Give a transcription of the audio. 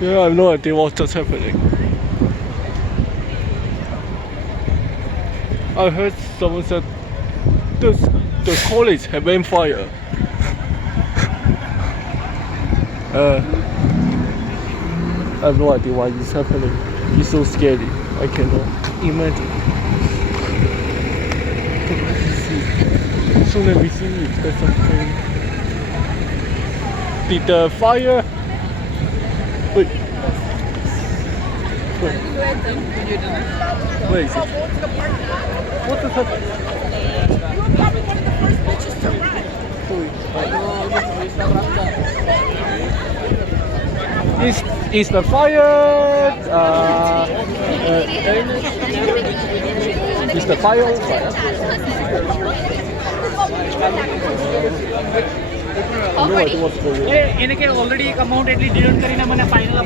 Yeah, I have no idea what's just happening. I heard someone said the college have been fire. I have no idea why this is happening. It's so scary. I cannot imagine. So let me see if there's something. Did the fire? Wait. Where is it? What the heck? You were probably one of the first bitches to run. Is the fire? Is the fire on fire? No idea what's going on. इनके already एक amount एटली deduct કરીને મને final